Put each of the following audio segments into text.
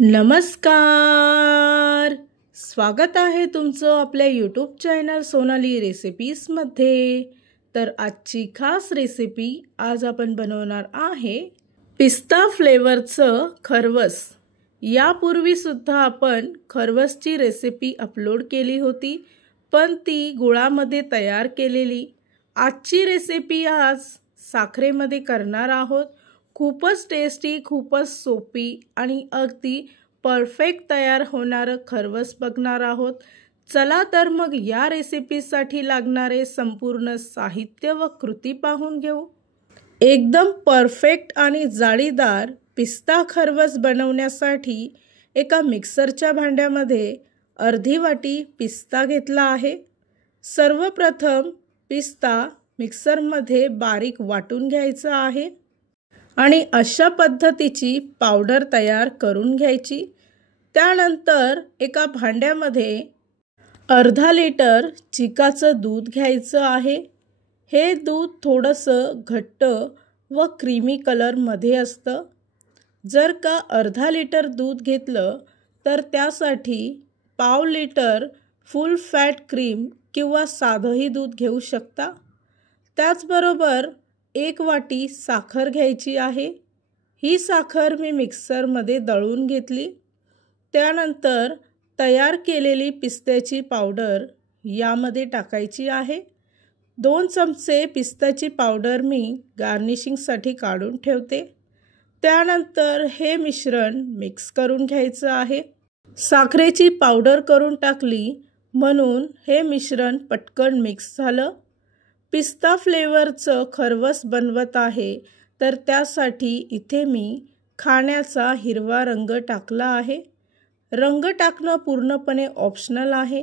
नमस्कार. स्वागत आहे तुमचं आपल्या यूट्यूब चॅनल सोनाली रेसिपीजमध्ये. तर आजची खास रेसिपी आज आपण बनवणार आहे पिस्ता फ्लेवरचं खरवस. यापूर्वीसुद्धा आपण खरवसची रेसिपी अपलोड केली होती, पण ती गुळामध्ये तयार केलेली. आजची रेसिपी आज साखरेमध्ये करणार आहोत. खूपच टेस्टी, खूपच सोपी आणि अगदी परफेक्ट तयार होणारं खरवस बघणार आहोत. चला तर मग या रेसिपीसाठी लागणारे संपूर्ण साहित्य व कृती पाहून घेऊ. एकदम परफेक्ट आणि जाळीदार पिस्ता खरवस बनवण्यासाठी एका मिक्सरच्या भांड्यामध्ये अर्धी वाटी पिस्ता घेतला आहे. सर्वप्रथम पिस्ता मिक्सरमध्ये बारीक वाटून घ्यायचा आहे आणि अशा पद्धतीची पावडर तयार करून घ्यायची. त्यानंतर एका भांड्यामध्ये अर्धा लिटर चिकाचं दूध घ्यायचं आहे. हे दूध थोडंसं घट्ट व क्रीमी कलरमध्ये असतं. जर का अर्धा लिटर दूध घेतलं तर त्यासाठी पाव लिटर फुल फॅट क्रीम किंवा साधंही दूध घेऊ शकता. त्याचबरोबर 1 वाटी साखर घ्यायची आहे. ही साखर मी मिक्सरमध्ये दळून घेतली. त्यानंतर तयार केलेली पिस्त्याची पावडर यामध्ये टाकायची आहे. 2 चमचे पिस्त्याची पावडर मी गार्निशिंगसाठी काढून ठेवते. त्यानंतर हे मिश्रण मिक्स करून घ्यायचं आहे. साखरेची पावडर करून टाकली म्हणून हे मिश्रण पटकन मिक्स झालं. पिस्ता फ्लेवरचं खरवस बनवत आहे, तर त्यासाठी इथे मी खाण्याचा हिरवा रंग टाकला आहे. रंग टाकणं पूर्णपणे ऑप्शनल आहे.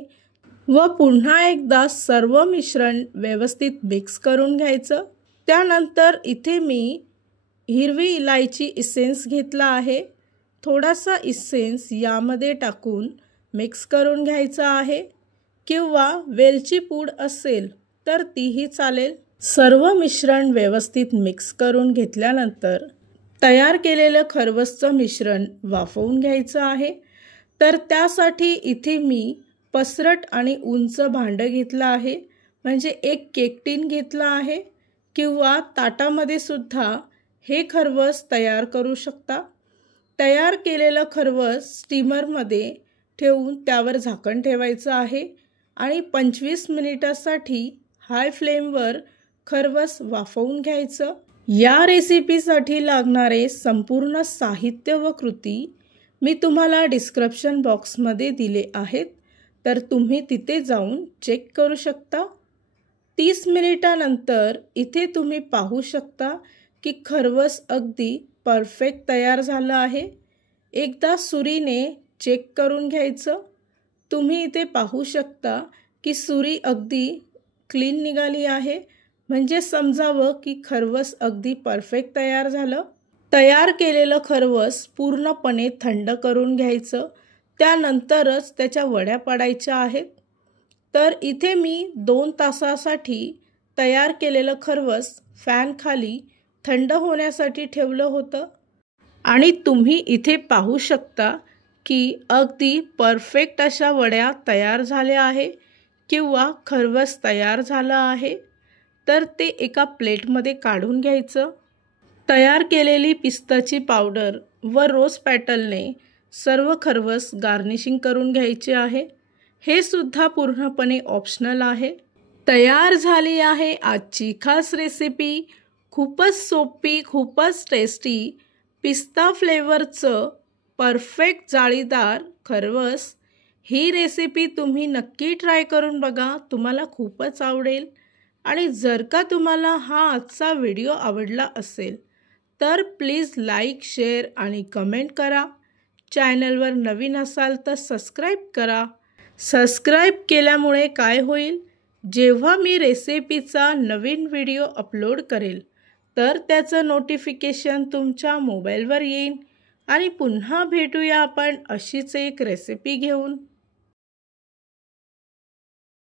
व पुन्हा एकदा सर्व मिश्रण व्यवस्थित मिक्स करून घ्यायचं. त्यानंतर इथे मी हिरवी इलायची इसेन्स घेतला आहे. थोडासा इसेन्स यामध्ये टाकून मिक्स करून घ्यायचा आहे, किंवा वेलची पूड असेल तर तीही चालेल. सर्व मिश्रण व्यवस्थित मिक्स करून घेतल्यानंतर तयार केलेलं खरवसचं मिश्रण वाफवून घ्यायचं आहे. तर त्यासाठी इथे मी पसरट आणि उंच भांडं घेतलं आहे. म्हणजे एक केक टीन घेतला आहे, किंवा ताटामध्ये सुद्धा हे खरवस तयार करू शकता. तयार केलेलं खरवस स्टीमरमध्ये ठेवून त्यावर झाकण ठेवायचं आहे आणि 25 मिनिटासाठी हाय फ्लेमवर खरवस वाफवून घ्यायचं. या रेसिपीसाठी लागणारे संपूर्ण साहित्य व कृती मी तुम्हाला डिस्क्रिप्शन बॉक्समध्ये दिले आहेत, तर तुम्ही तिथे जाऊन चेक करू शकता. 30 मिनिटानंतर इथे तुम्ही पाहू शकता की खरवस अगदी परफेक्ट तयार झालं आहे. एकदा सुरीने चेक करून घ्यायचं. तुम्ही इथे पाहू शकता की सुरी अगदी क्लीन निघाली आहे, म्हणजे समजावं की खरवस अगदी परफेक्ट तयार झालं. तयार केलेलं खरवस पूर्णपणे थंड करून घ्यायचं. त्यानंतरच त्याच्या वड्या पाडायच्या आहेत. तर इथे मी 2 तासासाठी तयार केलेलं खरवस फॅन खाली थंड होण्यासाठी ठेवलं होतं. आणि तुम्ही इथे पाहू शकता की अगदी परफेक्ट अशा वड्या तयार झाल्या आहे, किंवा खरवस तयार झालं आहे. तर ते एका प्लेटमध्ये काढून घ्यायचं. तयार केलेली पिस्ताची पावडर व रोज पॅटलने सर्व खरवस गार्निशिंग करून घ्यायचे आहे. हे सुद्धा पूर्णपणे ऑप्शनल आहे. तयार झाली आहे आजची खास रेसिपी. खूपच सोपी, खूपच टेस्टी पिस्ता फ्लेवरचं परफेक्ट जाळीदार खरवस. ही रेसिपी तुम्ही नक्की ट्राय करून बघा. तुम्हाला खूपच आवडेल. आणि जर का तुम्हाला हा आजचा व्हिडिओ आवडला असेल तर प्लीज लाईक, शेअर आणि कमेंट करा. चॅनलवर नवीन असाल तर सबस्क्राईब करा. सबस्क्राईब केल्यामुळे काय होईल, जेव्हा मी रेसिपीचा नवीन व्हिडिओ अपलोड करेल तर त्याचं नोटिफिकेशन तुमच्या मोबाईलवर येईल. आणि पुन्हा भेटूया आपण अशीच एक रेसिपी घेऊन.